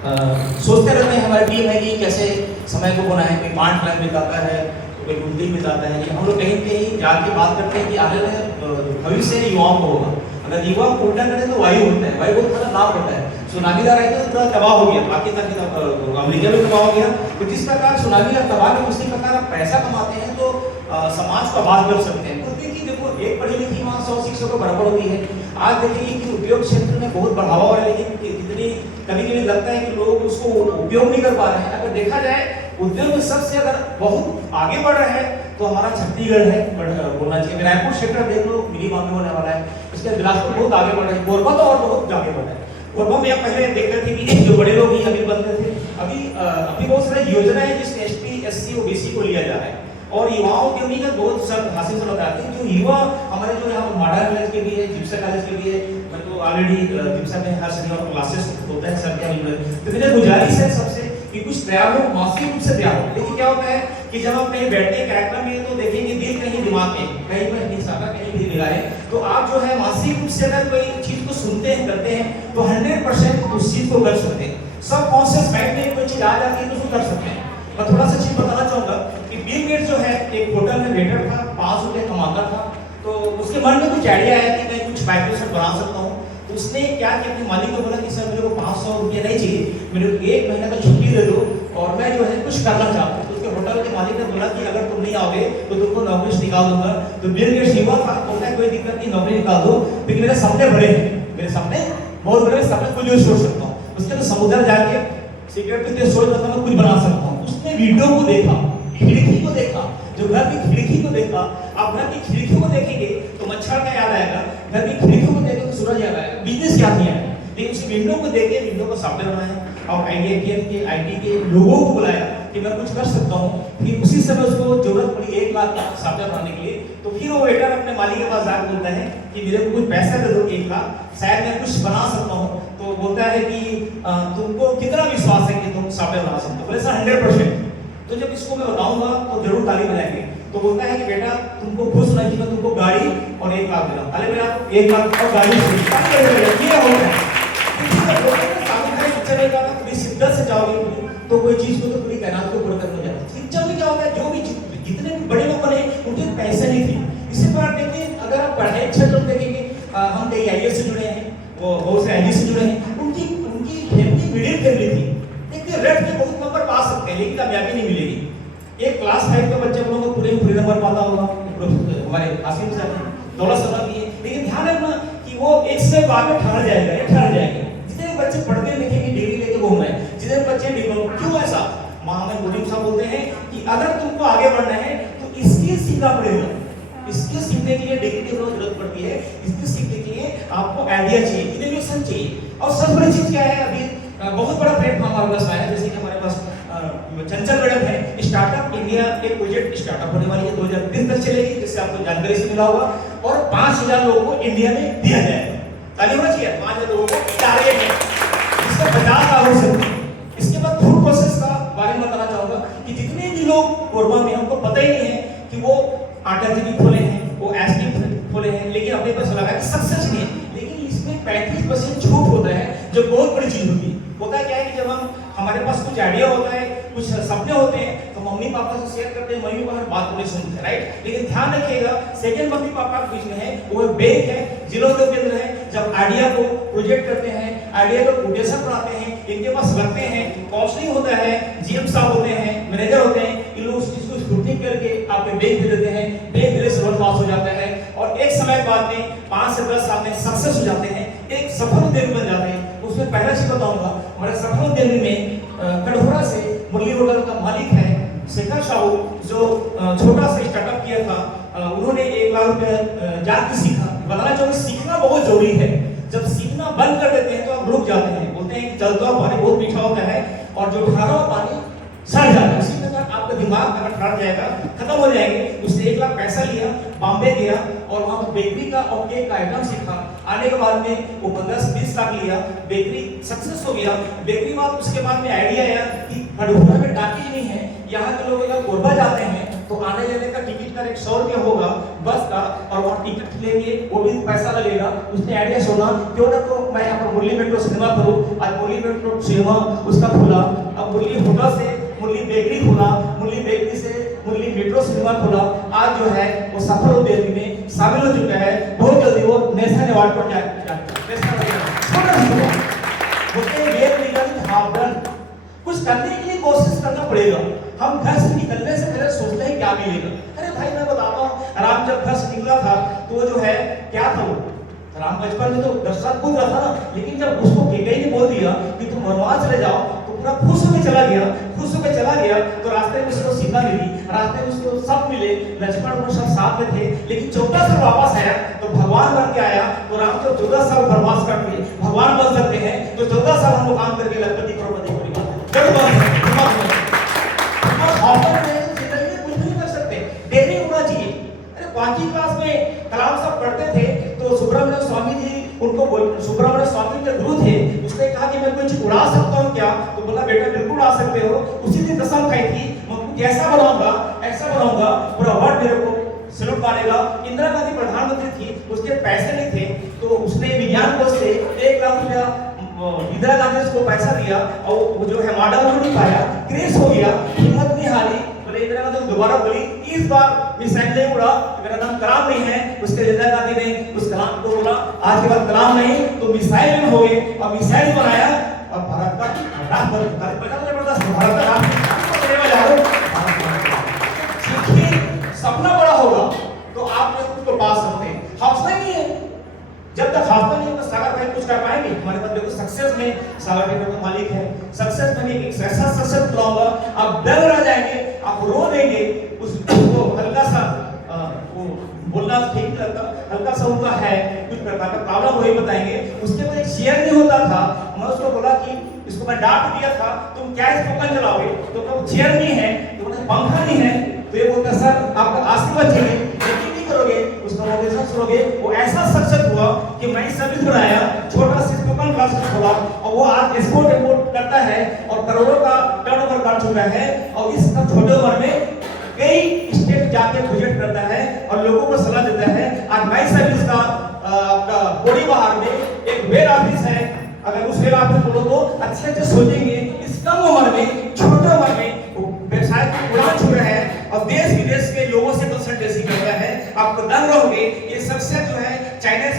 सोचते रहते हैं हमारी टीम है कि कैसे समय को बनाएं, कोई 5 लाख बिताता है, कोई 2 दिन बिताता है। हम लोग कहीं कहीं जाके बात करते हैं कि आने वाले भविष्य युवाओं को होगा। अगर युवा को उल्टा करें तो वायु होता है, वायु बहुत खतरनाक होता है। सुनामी आ रही तो पूरा तबाह हो गया, पाकिस्तान की अमेरिका भी तबाह हो गया। तो जिस प्रकार सुनामी का तबाह है उसी प्रकार आप पैसा कमाते हैं तो समाज को आबाद कर सकते हैं। तो देखिए देखो, एक पढ़ी लिखी माँ 100 शिक्षकों को बराबर होती है। आज देखिए कि उद्योग क्षेत्र में बहुत बढ़ावा हो रहा है, लेकिन कितनी कभी कभी लगता है कि लोग उसको उपयोग नहीं कर पा रहे हैं। अगर देखा जाए उद्योग में सबसे अगर बहुत आगे बढ़ रहा है तो हमारा छत्तीसगढ़ है, बोलना चाहिए। रायपुर सेक्टर देख लो, मिनिमम में होने वाला है। इसके बिलासपुर बहुत आगे बढ़ रहा है, कोरबा तो और बहुत आगे बढ़ रहा है। कोरबा में पहले देखते थे कि जो बड़े लोग ही अभी बनते थे, अभी बहुत सारी योजना है जिसमें एसटी एससी ओबीसी को लिया जा रहा है और युवाओं के उम्मीद बहुत सब हासिल से बताते हैं। जो युवा हमारे जो यहाँ माडा कॉलेज के भी है, जिप्सा कॉलेज के भी है, मतलब ऑलरेडी जिप्सा में हर शनिवार क्लासेस होता है सर के। तो मेरी गुजारिश है सबसे कि कुछ तैयार हो, मानसिक रूप से तैयार हो। देखिए क्या होता है कि जब आप कहीं बैठते हैं कार्यक्रम में तो देखेंगे दिल कहीं दिमाग में कहीं पर नहीं सारा कहीं भी मिला है। तो आप जो है मानसिक रूप से अगर कोई चीज को सुनते हैं करते हैं तो 100% उस चीज को कर सकते हैं। सब कॉन्शियस माइंड में कोई चीज आ जाती है तो उसको कर सकते हैं। मैं थोड़ा सा चीज बताना चाहूंगा कि बिल गेट्स जो है एक होटल में वेटर था, 5 रुपए कमाता था। तो उसके मन में कुछ आइडिया आया कि मैं कुछ माइक्रोसॉफ्ट बना सकता हूँ। तो उसने क्या किया, अपने मालिक को बोला कि सर मेरे को 500 रुपये नहीं चाहिए, मेरे को 1 महीना का छुट्टी दे दो और मैं जो है कुछ करना चाहता हूँ। तो उसके होटल के मालिक ने बोला कि अगर तुम नहीं आओगे तो तुमको नौकरी से निकाल दूंगा। तो बिल गेट्स युवा था, बोलता है कोई दिक्कत नहीं, नौकरी निकाल दो, लेकिन मेरे सपने बड़े हैं, मेरे सपने बहुत बड़े, सपने कुछ भी सोच सकता हूँ। उसके तो समुद्र जाके सिगरेट पीते सोच रहा था मैं कुछ बना सकता हूँ। उसने वीडियो को देखा, खिड़की को देखा, जो घर की खिड़की को देखा। आप घर की खिड़की को देखेंगे तो मच्छर का याद आएगा, घर की खिड़की को देखेंगे तो सूरज याद आएगा, बिजनेस याद नहीं आएगा। लेकिन उस विंडो को देखे, विंडो को सॉफ्टवेयर बनाया और आईटी के लोगों को बुलाया कि मैं कुछ कर सकता हूँ। फिर उसी समय उसको जरूरत पड़ी 1 लाख का सॉफ्टवेयर बनाने के लिए। तो फिर वो वेटर अपने मालिक के पास जाकर बोलता है कि मेरे को कुछ पैसा दे दो 1 लाख, शायद मैं कुछ बना सकता हूँ। तो बोलता है कि तुमको कितना विश्वास है कि तुम सॉफ्टवेयर बना सकते हो? बोले सर 100%। तो जब इसको मैं बताऊंगा तो जरूर ताली बजाएंगे। तो बोलता है कि बेटा तुमको खुश होना चाहिए, मैं तुमको गाड़ी और 1 लाख देना। अरे मेरा 1 लाख और गाड़ी ये होता है। चलेगा ना पूरी शिद्दत से जाओगे तो कोई चीज को तो पूरी तैनात को पूरा करने जाता है। शिक्षा में क्या होता है, जो भी जितने भी बड़े लोग बने उनके पैसे नहीं थे। इसी प्रकार देखिए, अगर आप पढ़ाई क्षेत्र में देखेंगे, हम कई आईएएस से जुड़े हैं, वो बहुत से आईजी से जुड़े हैं, उनकी फैमिली मिडिल फैमिली थी। देखिए रट के बहुत नंबर पा सकते हैं लेकिन कामयाबी नहीं मिलेगी। एक क्लास 5 के बच्चे लोगों को पूरे नंबर पाता होगा, हमारे आसिम साहब ने दौलत सभा की है, लेकिन ध्यान रखना कि वो एक से बाद में ठहर जाएगा। जितने बच्चे पढ़ते लिखेंगे डिग्री लेके घूम रहे हैं, जितने बच्चे डिप्लोमा, क्यों ऐसा? मोहम्मद मुनीम साहब बोलते हैं कि अगर तुमको आगे बढ़ना है तो स्किल सीखना पड़ेगा। स्किल सीखने के लिए डिग्री की जरूरत पड़ती है। स्किल सीखने के लिए आपको आइडिया चाहिए, इनोवेशन चाहिए। और सबसे बड़ी चीज क्या है, अभी बहुत बड़ा प्लेटफॉर्म हमारे पास आया है, जैसे कि हमारे पास चंचल मैडम है, स्टार्टअप इंडिया एक प्रोजेक्ट स्टार्टअप होने वाली है, 2030 तक चलेगी, जिससे आपको जानकारी से मिला होगा। और 5000 लोगों को इंडिया में दिया जाएगा। ताली होना चाहिए 5000 लोगों को टारगेट है, इसका 50 लाख हो सकते हैं। इसके बाद फूड प्रोसेस का बारे में बताना चाहूंगा कि जितने भी लोग कोरबा में, हमको पता ही नहीं है कि वो आटा चक्की खोले हैं, वो एसटी खोले हैं, लेकिन अपने पास लगा कि सक्सेस नहीं है। लेकिन इसमें 35% झूठ होता है, जो बहुत बड़ी चीज होती है। होता है क्या है कि जब हमारे पास कुछ आइडिया होता है, कुछ सपने होते हैं, तो मम्मी पापा से शेयर करते हैं, मम्मी पापा बात नहीं सुनते हैं, राइट। लेकिन ध्यान रखिएगा, सेकंड मम्मी पापा के बीच में है वो बैंक है, जिला उद्योग केंद्र है। जब आइडिया को प्रोजेक्ट करते हैं, आइडिया को कोटेशन बनाते हैं, इनके पास रखते हैं, काउंसलिंग होता है, जीएम साहब होते हैं, मैनेजर होते हैं, इन लोग उस चीज को स्क्रूटनी करके आपके बैंक भेज देते हैं, बैंक मेरे से पास हो जाता है और एक समय बाद में 5 से 10 साल में सक्सेस हो जाते हैं, एक सफल उद्यमी बन जाते हैं। उसमें पहला चीज बताऊंगा, हमारे सफल उद्यमी में कटघोरा से मुरली होटल का मालिक है शेखर साहू, जो छोटा सा स्टार्टअप किया था। उन्होंने 1 लाख रुपए जाके सीखा। बताना चाहूंगा, सीखना बहुत जरूरी है। जब सीखना बंद कर देते हैं तो आप रुक जाते हैं। बोलते हैं कि चलता हुआ पानी बहुत मीठा होता है और जो ठहरा हुआ पानी सड़ जाता है। उसी प्रकार आपका दिमाग अगर ठहर जाएगा, खत्म हो जाएंगे। उसने 1 लाख पैसा लिया, बॉम्बे गया और वहां बेकरी का और केक का आइटम सीखा। आने के बाद में वो 15 से 20 लाख लिया, बेकरी सक्सेस हो गया। बेकरी बाद उसके बाद में आइडिया आया कि कटघोरा में टाकी नहीं है, यहाँ के लोग अगर कोरबा जाते हैं तो आने जाने का टिकट का 100 रुपया होगा बस का, और वहाँ टिकट लेंगे वो भी पैसा लगेगा। उसने आइडिया सुना क्यों ना तो मैं यहाँ पर मुरली मेट्रो सिनेमा करूँ। आज मुरली मेट्रो सिनेमा उसका खुला, अब मुरली होटल से मुरली बेकरी खुला, मुरली बेकरी से मुरली मेट्रो सिनेमा खुला। आज जो है वो सफल उद्योगी में शामिल हो चुका है। बहुत जल्दी वो नेशनल अवार्ड पर जाएगा। कुछ करने के लिए कोशिश करना पड़ेगा। हम घर से निकलने से पहले सोचते हैं क्या मिलेगा। अरे भाई मैं बताता हूँ, राम जब घर से निकला था तो वो जो है क्या था, वो राम बचपन में तो 10 साल कूद रहा था ना, लेकिन जब उसको कैकेयी ने बोल दिया कि तुम वनवास चले जाओ तो पूरा खुश होकर चला गया। खुश होकर चला गया तो रास्ते में उसको सीता मिली, रास्ते में उसको सब मिले, लक्ष्मण वो सब साथ में थे। लेकिन 14 साल वापस आया तो भगवान बन के आया। तो राम जब 14 साल वनवास करके भगवान बन सकते हैं तो 14 साल हम लोग काम करके लखपति करोड़पति बड़ी बात है। कुछ नहीं कर सकते, डेयरी होना चाहिए। अरे 5वीं क्लास में कलाम साहब पढ़ते थे तो सुब्रमण्य स्वामी जी उनको सुब्रमण्य स्वामी के गुरु थे, उसने कहा कि मैं कुछ उड़ा सकता हूँ क्या? तो बोला बेटा बिल्कुल उड़ा सकते हो। उसी दिन कसम खाई थी मैं ऐसा बनाऊंगा पूरा वर्ल्ड मेरे को सैल्यूट मारेगा। इंदिरा गांधी प्रधानमंत्री थी, उसके पैसे नहीं थे तो उसने विज्ञान कोष से 1 लाख रुपया इंदिरा गांधी ने उसको पैसा दिया और वो जो है मॉडल हो नहीं पाया, क्रेश हो गया, हिम्मत नहीं हारी। बोले इंदिरा गांधी दोबारा बोली इस बार मिसाइल नहीं उड़ा, मेरा नाम कलाम नहीं है। उसके इंदिरा गांधी ने उस कलाम को बोला आज के बाद कलाम नहीं तो मिसाइल हो गए, और मिसाइल बनाया और भारत का सपना बड़ा होगा तो आप उसको पा सकते हैं। हौसला नहीं है, जब तक हौसला नहीं होगा सागर भाई कुछ कर पाएंगे। हमारे पास देखो सक्सेस में सागर भाई का मालिक है, सक्सेस में एक ऐसा सक्सेस बुलाऊंगा आप डर रह जाएंगे, आप रो देंगे। उसको हल्का सा वो बोलना ठीक नहीं लगता, हल्का सा उनका है कुछ प्रकार का प्रॉब्लम वही बताएंगे। उसके बाद एक शेयर नहीं होता था, मैं उसको बोला कि इसको मैं डांट दिया था तुम क्या स्पोकन चलाओगे, तो वो चेयर नहीं है तो पंखा नहीं है, तो ये बोलता सर आपका आशीर्वाद चाहिए, यकीन नहीं करोगे उसका मोटिवेशन सुनोगे। वो ऐसा सक्सेस हुआ कि मैं सर्विस बनाया, छोटा सा स्पोकन क्लास खोला और वो आज एक्सपोर्ट इंपोर्ट करता है और करोड़ों का टर्नओवर कर चुका है। और इस छोटे उम्र में कई स्टेट जाके प्रोजेक्ट करता है और लोगों को सलाह देता है। आज माई सर्विस का आपका बोरी बाहर में एक वेयर ऑफिस है, अगर उस वेयर ऑफिस बोलो तो अच्छे सोचेंगे इस कम उम्र में छोटे उम्र में व्यवसाय की उड़ान छू रहा है और देश विदेश के लोगों से कंसल्टेंसी करता है। आपको दंग रहोगे ये सक्सेस जो है चाइना